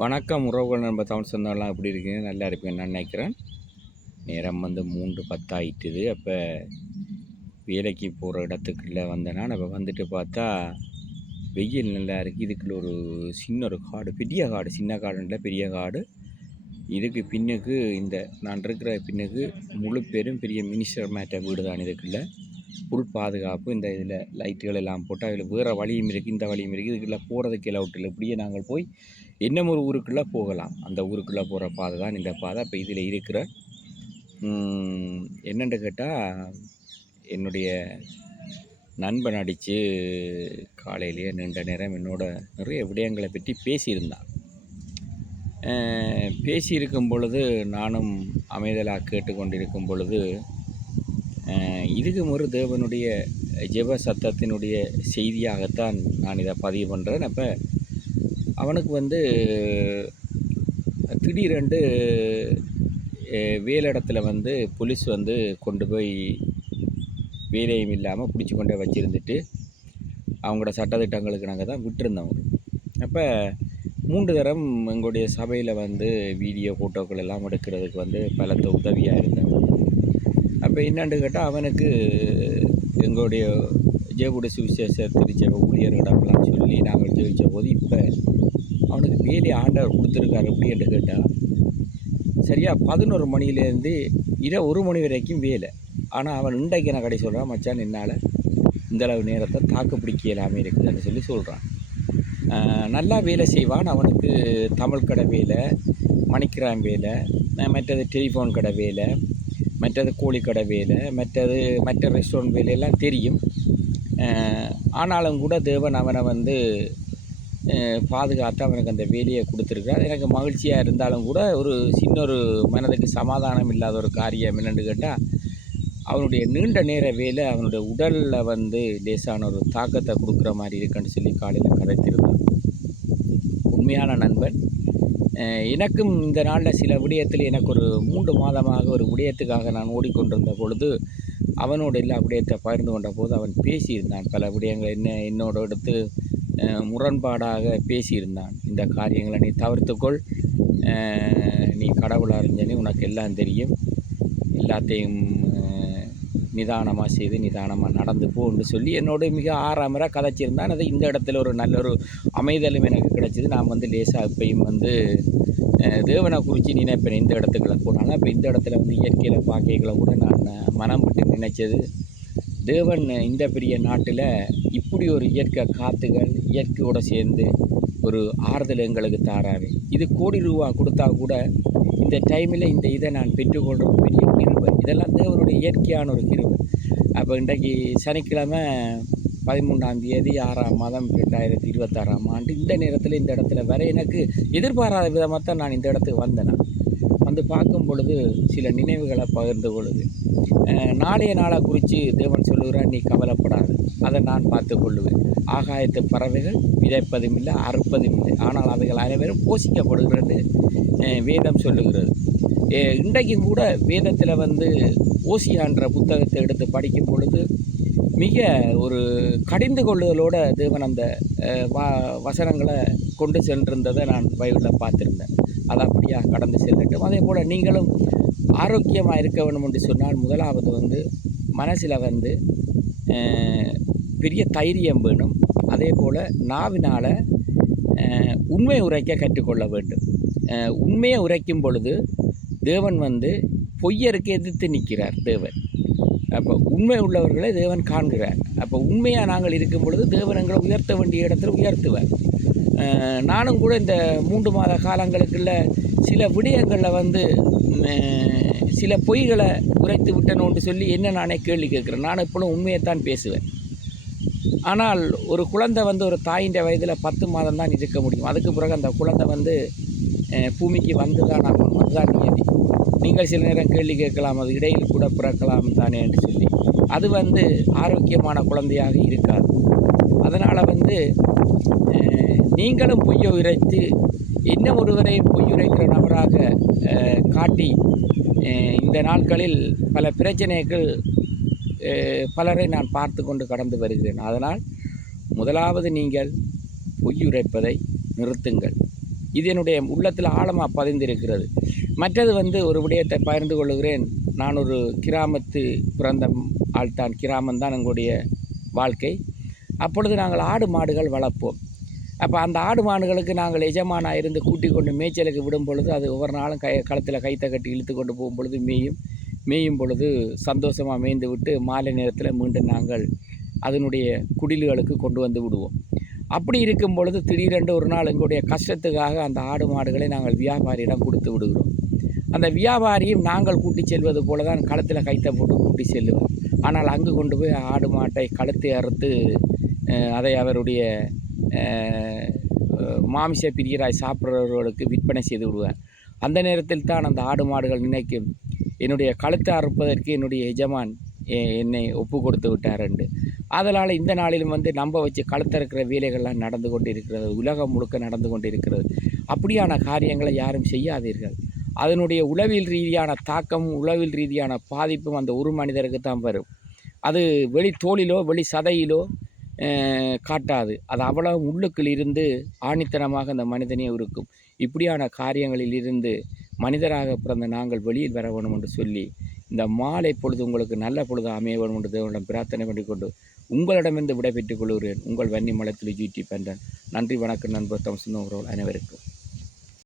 வணக்கம் உறவுகள் நண்பர் தமிழ் சொந்தம்லாம் எப்படி இருக்கீங்க? நல்லா இருப்பேன் நான் நினைக்கிறேன். நேரம் 3:10 ஆயிட்டுது. அப்போ வேலைக்கு போகிற இடத்துக்குள்ளே வந்தேன்னா நம்ம வந்துட்டு பார்த்தா வெயில் நல்லா இருக்குது. இதுக்குள்ள ஒரு சின்ன ஒரு காடு, பெரிய காடு, சின்ன காடு இல்லை பெரிய காடு. இதுக்கு பின்னுக்கு நான் இருக்கிற பின்னுக்கு முழு பேரும் பெரிய மினிஸ்டர் மேட்ட வீடு தான். இதுக்குள்ள புல் பாதுகாப்பு, இந்த இதில் லைட்டுகள் எல்லாம் போட்டு அதில் வேறு வழியும் இருக்குது, இந்த வழியும் இருக்குது. இதுக்குள்ளே போகிறதுக்கு இல்லை. இப்படியே நாங்கள் போய் இன்னும் ஒரு ஊருக்குள்ளே போகலாம். அந்த ஊருக்குள்ளே போகிற பாதை தான் இந்த பாதை. அப்போ இதில் இருக்கிற என்னென்னு கேட்டால், என்னுடைய நண்பன் அடித்து காலையிலேயே நீண்ட நேரம் என்னோட நிறைய விடயங்களை பற்றி பேசியிருந்தான். பேசியிருக்கும் பொழுது நானும் அமைதலாக கேட்டுக்கொண்டிருக்கும் பொழுது, இதுக்கு ஒரு தேவனுடைய ஜெப சத்தத்தினுடைய செய்தியாகத்தான் நான் இதை பதிவு பண்ணுறேன். அப்போ அவனுக்கு திடீரென்று வேலையிடத்தில் போலீஸ் கொண்டு போய் வேலையும் இல்லாமல் பிடிச்சி கொண்டே வச்சுருந்துட்டு அவங்களோட சட்டத்திட்டங்களுக்கு நாங்கள் தான் விட்டுருந்தோம். அப்போ 3 தரம் எங்களுடைய சபையில் வீடியோ ஃபோட்டோக்கள் எல்லாம் எடுக்கிறதுக்கு பலத்த உதவியாக இருந்தது. அப்போ என்னென்னு கேட்டால், அவனுக்கு எங்களுடைய ஜெயகுடி சுவிசேஷ திருச்சபை ஊழியர்களிடம்லாம் சொல்லி நாங்கள் ஜெயித்த போது இப்போ அவனுக்கு வேலை ஆண்டவர் கொடுத்துருக்காரு. எப்படி என்று கேட்டால், சரியாக 11 மணிலேருந்து இரவு 1 மணி வரைக்கும் வேலை. ஆனால் அவன் இன்றைக்கு நான் கடை சொல்கிறான், மச்சான் என்னால் இந்தளவு நேரத்தை தாக்கு பிடிக்க இல்லாமல் இருக்குதுன்னு சொல்லி சொல்கிறான். நல்லா வேலை செய்வான். அவனுக்கு தமிழ் கடை வேலை, மணிக்கிராம் வேலை, மற்றது டெலிஃபோன் கடை வேலை, மற்றது கோழிக்கடை வேலை, மற்ற ரெஸ்டாரண்ட் வேலையெல்லாம் தெரியும். ஆனாலும் கூட தேவன் அவனை பாதுகாத்து அவனுக்கு அந்த வேலையை கொடுத்துருக்கார். எனக்கு மகிழ்ச்சியாக இருந்தாலும் கூட ஒரு சின்ன மனதுக்கு சமாதானம் இல்லாத ஒரு காரியம் என்னென்னு கேட்டால், அவனுடைய நீண்ட நேர வேலை அவனுடைய உடலில் லேசான ஒரு தாக்கத்தை கொடுக்குற மாதிரி இருக்குன்னு சொல்லி காலையில் கதைத்திருந்தான். உண்மையான நண்பன். எனக்கும் இந்த நாளில் சில விடயத்தில் எனக்கு ஒரு 3 மாதமாக ஒரு விடயத்துக்காக நான் ஓடிக்கொண்டிருந்த பொழுது அவனோட எல்லா விடயத்தை பகிர்ந்து கொண்ட போது அவன் பேசியிருந்தான். பல விடயங்கள் என்னோட எடுத்து முரண்பாடாக பேசியிருந்தான். இந்த காரியங்களை நீ தவிர்த்துக்கொள், நீ கடவுள் அறிஞனே, உனக்கு எல்லாம் தெரியும், எல்லாத்தையும் நிதானமாக செய்து நிதானமாக நடந்து போன்னு சொல்லி என்னோட மிக ஆறாமராக கதைச்சிருந்தான். அது இந்த இடத்துல ஒரு நல்ல ஒரு அமைதலும் எனக்கு கிடைச்சிது. நான் லேசாக இப்பையும் தேவனை குறித்து நினைப்பேன் இந்த இடத்துக்குள்ள போனாலும். அப்போ இந்த இடத்துல இயற்கையில் பார்க்கல கூட நான் மனம் விட்டு நினைச்சது, தேவன் இந்த பெரிய நாட்டில் இப்படி ஒரு இயற்கை காற்றுகள் இயற்கையோடு சேர்ந்து ஒரு ஆறுதல் எங்களுக்கு தாராரு. இது கோடி ரூபா கொடுத்தா கூட இந்த டைமில் இந்த இதை நான் பெற்றுக்கொள்கிற பெரிய கிருபை. இதெல்லாம் தேவனுடைய இயற்கையான ஒரு கிருபை. அப்போ இன்றைக்கு சனிக்கிழமை 13ஆம் தேதி 6ஆம் மாதம் 2026ஆம் ஆண்டு இந்த நேரத்தில் இந்த இடத்துல வர எனக்கு எதிர்பாராத விதமாக தான் நான் இந்த இடத்துக்கு வந்தேன். பார்க்கும் பொழுது சில நினைவுகளை பகிர்ந்து கொள்ளுது. நாளைய நாளை குறித்து தேவன் சொல்லுகிறான், நீ கவலைப்படாது, அதை நான் பார்த்து கொள்ளுவேன். ஆகாயத்து பறவைகள் விதைப்பதும் இல்லை, அறுப்பதும் இல்லை, ஆனால் அவைகள் அனைவரும் போஷிக்கப்படுகிறது வேதம் சொல்லுகிறது. இன்றைக்கும் கூட வேதத்தில் ஓசியான்ற புத்தகத்தை எடுத்து படிக்கும் பொழுது மிக ஒரு கடிந்து கொள்ளுதலோடு தேவன் அந்த வசனங்களை கொண்டு சென்றிருந்ததை நான் பைபிளில் பார்த்துருந்தேன். அதை அப்படியாக கடந்து செல்லட்டும். அதே போல் நீங்களும் ஆரோக்கியமாக இருக்க வேண்டும் என்று சொன்னால் முதலாவது மனசில் பெரிய தைரியம் வேணும். அதே போல் நாவினால் உண்மை உரைக்க கற்றுக்கொள்ள வேண்டும். உண்மையை உரைக்கும் பொழுது தேவன் பொய்யருக்கு எதிர்த்து நிற்கிறார் தேவன். அப்போ உண்மை உள்ளவர்களை தேவன் காண்கிறார். அப்போ உண்மையாக நாங்கள் இருக்கும் பொழுது தேவன் எங்களை உயர்த்த வேண்டிய இடத்துல உயர்த்துவார். நானும் கூட இந்த 3 மாத காலங்களுக்குள்ள சில விடயங்களில் சில பொய்களை உரைத்து விட்டனோன்னு சொல்லி என்ன நானே கேள்வி கேட்குறேன். நான் எப்பொழுதும் உண்மையைத்தான் பேசுவேன். ஆனால் ஒரு குழந்தை ஒரு தாயின் வயதில் 10 மாதம் தான் இருக்க முடியும். அதுக்கு பிறகு அந்த குழந்தை பூமிக்கு வந்துதான் ஆகணும். அதுதான் நியதி. நீங்கள் சில நேரம் கேள்வி கேட்கலாம், அது இடையில் கூட பிறக்கலாம் தானே என்று சொல்லி. அது ஆரோக்கியமான குழந்தையாக இருக்காது. அதனால் நீங்களும் பொய்யை உரைத்து இன்னும் ஒருவரை பொய்யுரைக்கிற நபராக காட்டி இந்த நாட்களில் பல பிரச்சனைகள் பலரை நான் பார்த்து கொண்டு கடந்து வருகிறேன். அதனால் முதலாவது நீங்கள் பொய்யுரைப்பதை நிறுத்துங்கள். இது என்னுடைய உள்ளத்தில் ஆழமாக பதிந்திருக்கிறது. மற்றது வந்து ஒரு விடயத்தை பகிர்ந்து கொள்கிறேன். நான் ஒரு கிராமத்து பிறந்த ஆள்தான். கிராமம்தான் எங்களுடைய வாழ்க்கை. அப்பொழுது நாங்கள் ஆடு மாடுகள் வளர்ப்போம். அப்போ அந்த ஆடு மாடுகளுக்கு நாங்கள் எஜமானாக இருந்து கூட்டிக் கொண்டு மேய்ச்சலுக்கு விடும் பொழுது அது ஒவ்வொரு நாளும் களத்தில் கைத்தை கட்டி இழுத்து கொண்டு போகும் பொழுது மேயும் பொழுது சந்தோஷமாக மேய்ந்து விட்டு மாலை நேரத்தில் மீண்டும் நாங்கள் அதனுடைய குடில்களுக்கு கொண்டு வந்து விடுவோம். அப்படி இருக்கும் பொழுது திடீரென்று ஒரு நாள் எங்களுடைய கஷ்டத்துக்காக அந்த ஆடு மாடுகளை நாங்கள் வியாபாரியிடம் கொடுத்து விடுகிறோம். அந்த வியாபாரியும் நாங்கள் கூட்டி செல்வது போல தான் களத்தில் கைத்தை போட்டு கூட்டி செல்லுவார். ஆனால் அங்கு கொண்டு போய் ஆடு மாட்டை கழுத்தை அறுத்து அதை அவருடைய மாமிச பிரியராய் சாப்பிட்றவர்களுக்கு விற்பனை செய்து விடுவார். அந்த நேரத்தில் தான் அந்த ஆடு மாடுகள் நினைக்கும், என்னுடைய கழுத்தை அறுப்பதற்கு என்னுடைய எஜமான் என்னை ஒப்பு கொடுத்து விட்டார் என்று. அதனால் இந்த நாளிலும் வந்து நம்ப வச்சு கழுத்தறுக்கிற வேலைகள்லாம் நடந்து கொண்டு இருக்கிறது. உலகம் முழுக்க நடந்து கொண்டு இருக்கிறது. அப்படியான காரியங்களை யாரும் செய்யாதீர்கள். அதனுடைய உளவியல் ரீதியான தாக்கமும் உளவியல் ரீதியான பாதிப்பும் அந்த ஒரு மனிதருக்கு தான் வரும். அது வெளி தோலிலோ வெளி சதையிலோ காட்டாது. அது அவ்வளவு உள்ளுக்குள் இருந்து ஆணித்தனமாக அந்த மனிதனே இருக்கும். இப்படியான காரியங்களில் இருந்து மனிதராக பிறந்த நாங்கள் வெளியில் வர வேணும் என்று சொல்லி, இந்த மாலை பொழுது உங்களுக்கு நல்ல பொழுது அமைய வேணும் என்று தேவனிடம் பிரார்த்தனை பண்ணிக்கொண்டு உங்களிடமிருந்து விடைபெற்றுக் கொள்கிறேன். உங்கள் வன்னி மலத்தில் ஜிடி பண்டன். நன்றி, வணக்கம் நண்பர். தமிழ் சொந்தங்கள் அனைவருக்கும்.